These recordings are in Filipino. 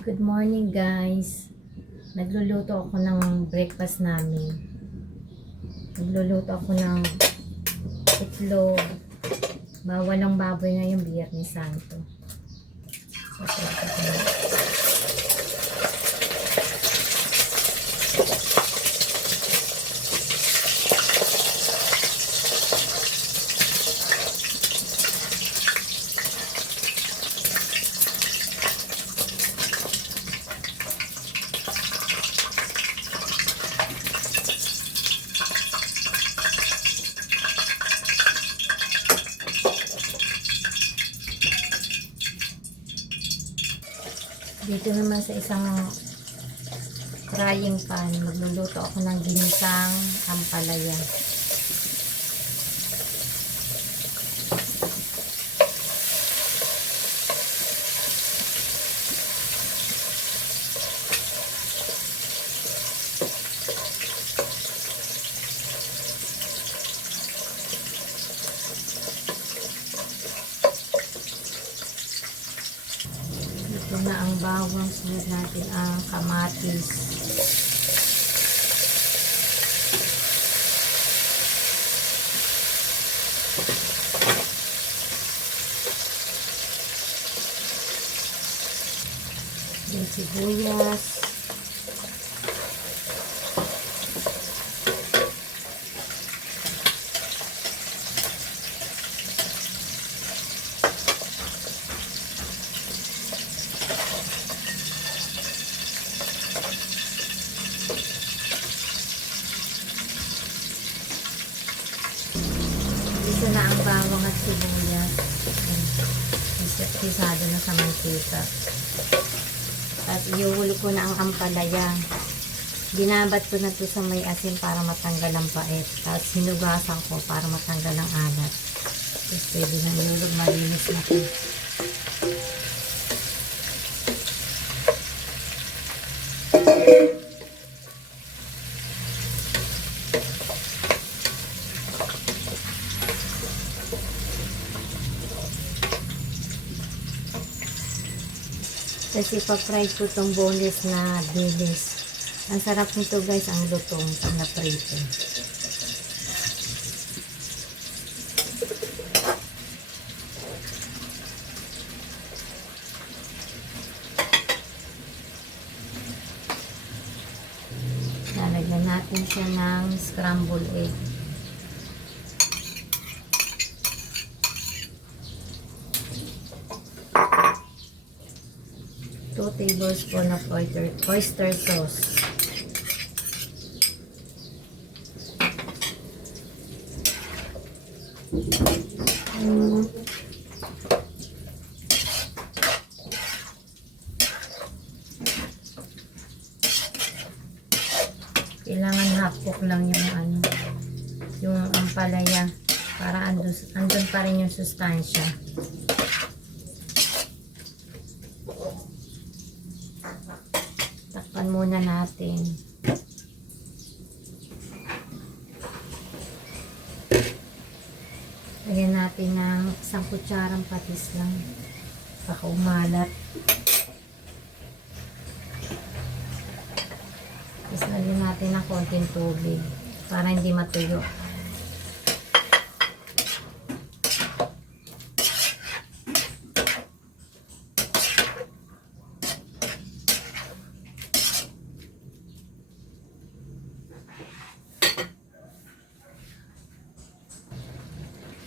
Good morning guys. Nagluluto ako ng breakfast namin. Nagluluto ako ng itlog. Walang baboy ngayong Biyernes Santo. Dito naman sa isang frying pan, magluluto ako ng ginisang ampalaya. Ito na ang bawang, sunod natin ang kamatis. Yung sibuyas. Isa na ang bawang at sibuyas. Pisado na sa mantika. At iuhuli ko na ang ampalaya. Ginabat ko na ito sa may asin para matanggal ang pait. Tapos hinugasan ko para matanggal ang alat. Tapos pwede na nilulog, malinis na ito. Kasi pa-fry ko itong boneless na dilis. Ang sarap nito guys, ang lutong pag na-prito. Lalagyan natin siya ng scrambled egg. 2 tablespoons of oyster sauce. Kailangan half cook lang yung ampalaya para andun pa rin yung sustansya. Takpan muna natin. Lagyan natin ng 1 kutsarang patis lang. Baka umalat. Tapos lagyan natin ng konting tubig para hindi matuyo.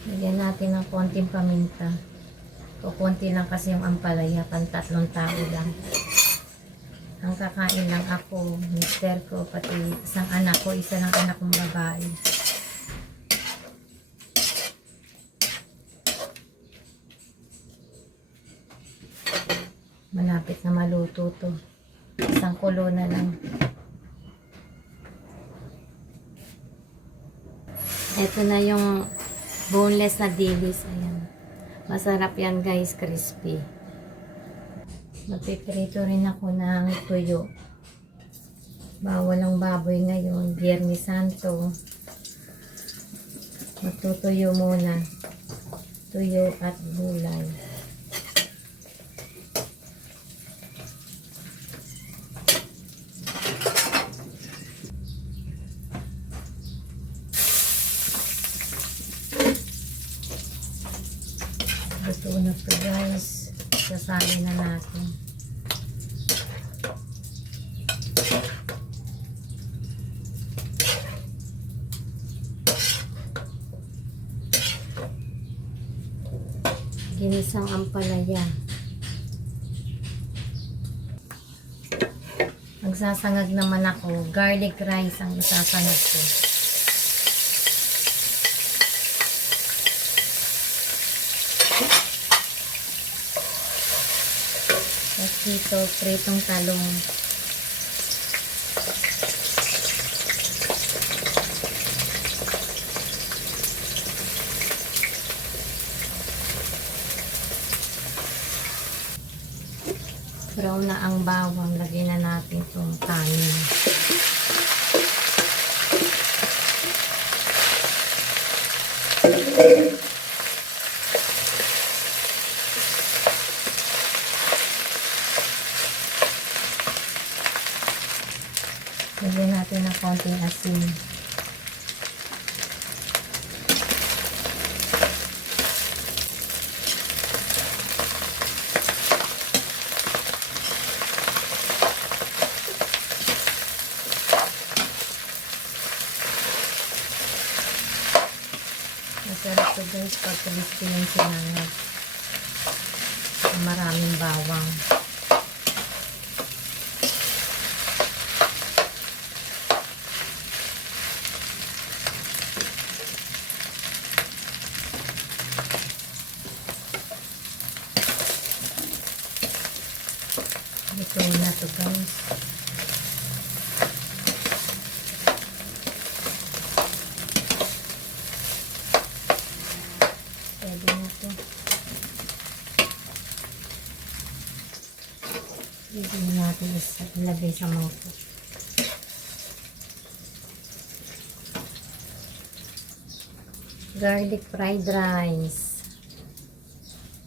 Lagyan natin ng konting paminta. O konti lang kasi yung ampalaya, pang 3 tao lang. Ang kakain lang ako, mister ko, pati isang anak ko, isa lang anak kong babae. Malapit na maluto to. Isang kulo na lang. Ito na yung boneless na dilis. Ayan. Masarap yan guys, crispy. Magpiprito rin ako ng tuyo. Bawal ang baboy ngayon, Biyernes Santo. Magtutuyo muna. Tuyo at gulay. Sasali na natin. Ginisang ampalaya. Magsasangag naman ako. Garlic rice ang isasangag ko. Tapos dito, pritong talong. Brown na ang bawang. Lagyan na natin itong kanin. Lagyan natin ng konting asin. Masarap to guys pag crispy yung sinangag. Maraming bawang. Ito na to guys. Pwede na to. Pwede na natin ilagay sa mangkok. Garlic fried rice.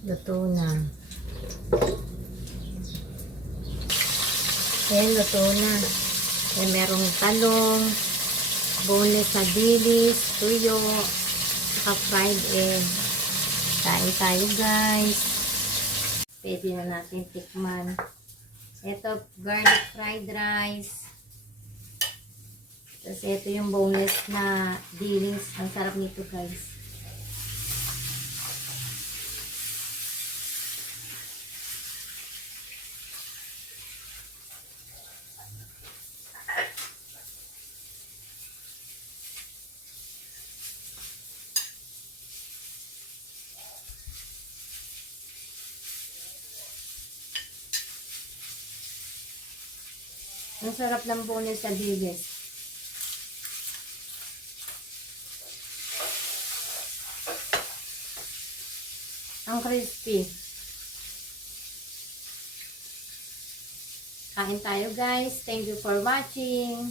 Luto na. Ayan, luto na. Ayan, merong talong, boneless na dilis, tuyo, saka fried egg. Kain tayo guys. Pwede na natin tikman. Ito, garlic fried rice. Tapos ito yung boneless na dilis. Ang sarap nito guys. Ang sarap ng boneless sa dilis. Ang crispy. Kain tayo guys. Thank you for watching.